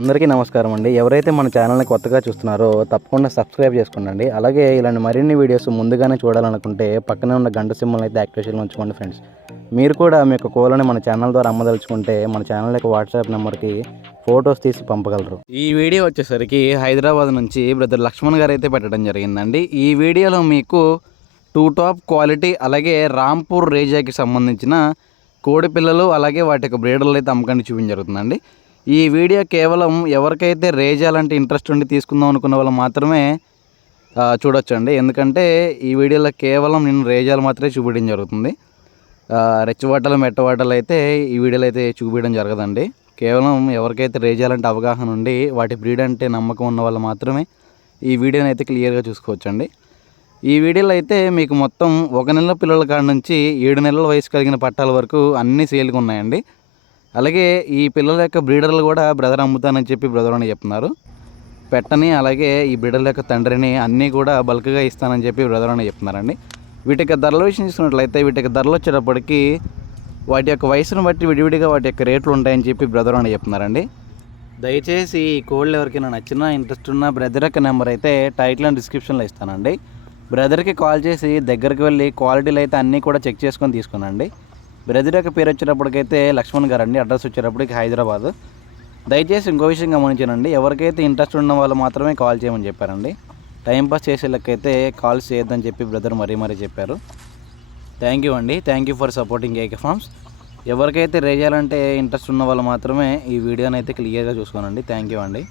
అందరికీ నమస్కారం అండి. ఎవరైతే మన ఛానల్ని కొత్తగా చూస్తున్నారో తప్పకుండా సబ్స్క్రైబ్ చేసుకోండి అలాగే ఇలాంటి మరిన్ని వీడియోస్ ముందుగానే చూడాలనుకుంటే పక్కనే ఉన్న గంట సింబల్ అయితే యాక్టివేషన్లో ఉంచుకోండి ఫ్రెండ్స్. మీరు కూడా మీ యొక్క కోలని మన ఛానల్ ద్వారా అమ్మదలుచుకుంటే మన ఛానల్ యొక్క వాట్సాప్ నెంబర్కి ఫొటోస్ తీసి పంపగలరు. ఈ వీడియో వచ్చేసరికి హైదరాబాద్ నుంచి బ్రదర్ లక్ష్మణ్ గారు అయితే పెట్టడం జరిగిందండి. ఈ వీడియోలో మీకు టూ టాప్ క్వాలిటీ అలాగే రాంపూర్ రేజాకి సంబంధించిన కోడి పిల్లలు అలాగే వాటి యొక్క బ్రీడర్లు అయితే అమ్మకాన్ని చూపించడం జరుగుతుందండి. ఈ వీడియో కేవలం ఎవరికైతే రేజాలంటే ఇంట్రెస్ట్ ఉండి తీసుకుందాం అనుకున్న వాళ్ళు మాత్రమే చూడొచ్చండి. ఎందుకంటే ఈ వీడియోలో కేవలం నేను రేజాలు మాత్రమే చూపించడం జరుగుతుంది. ఆ, రెచ్చవాటలు మెట్టవాటలు అయితే ఈ వీడియోలో అయితే చూపించడం జరగదండి. కేవలం ఎవరికైతే రేజాలంటే అవగాహన ఉండి వాటి బ్రీడ్ అంటే నమ్మకం ఉన్న వాళ్ళు మాత్రమే ఈ వీడియోని అయితే క్లియర్గా చూసుకోవచ్చండి. ఈ వీడియోలో అయితే మీకు మొత్తం ఒక నెల పిల్లల కాడ నుంచి ఏడు నెలల వయసు కలిగిన పట్టాల వరకు అన్ని సేల్గా ఉన్నాయండి. అలాగే ఈ పిల్లల యొక్క బ్రీడర్లు కూడా బ్రదర్ అమ్ముతానని చెప్పి బ్రదర్ అని చెప్తున్నారు. పెట్టని అలాగే ఈ బ్రీడర్ల యొక్క తండ్రిని అన్నీ కూడా బల్క్గా ఇస్తానని చెప్పి బ్రదర్ అని చెప్తున్నారండి. వీటి యొక్క ధరల విషయం చూసుకున్నట్లయితే వీటి యొక్క ధరలు వచ్చేటప్పటికి వాటి యొక్క వయసును బట్టి విడివిడిగా వాటి యొక్క రేట్లు ఉంటాయని చెప్పి బ్రదర్ అని చెప్తున్నారండి. దయచేసి ఈ కోళ్ళు ఎవరికైనా నచ్చినా ఇంట్రెస్ట్ ఉన్న బ్రదర్ యొక్క నెంబర్ అయితే టైటిల్ అండ్ డిస్క్రిప్షన్లో ఇస్తానండి. బ్రదర్కి కాల్ చేసి దగ్గరికి వెళ్ళి క్వాలిటీలు అయితే అన్నీ కూడా చెక్ చేసుకొని తీసుకునండి. బ్రదర్ యొక్క పేరు వచ్చేటప్పటికైతే లక్ష్మణ్ గారు అండి అడ్రస్ వచ్చేటప్పటికి హైదరాబాద్. దయచేసి ఇంకో విషయం గమనించానండి. ఎవరికైతే ఇంట్రెస్ట్ ఉన్న వాళ్ళు మాత్రమే కాల్ చేయమని చెప్పారండి. టైంపాస్ చేసేళ్ళకైతే కాల్ కాల్స్ చేయొద్దని చెప్పి బ్రదర్ మరీ మరీ చెప్పారు. థ్యాంక్ యూ అండి. Thank you for supporting AK farms. ఎవరికైతే రేజాలంటే ఇంట్రెస్ట్ ఉన్న వాళ్ళు మాత్రమే ఈ వీడియోని అయితే క్లియర్గా చూసుకోనండి. థ్యాంక్ యూ అండి.